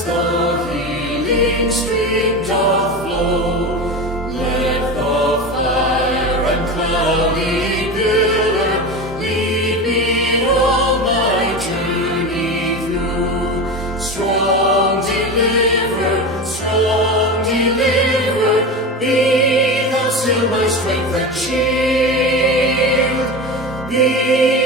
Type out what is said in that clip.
as the healing stream doth flow. Let the fire and cloudy pillar lead me all my journey through. Strong deliverer, be thou still my strength and shield. Be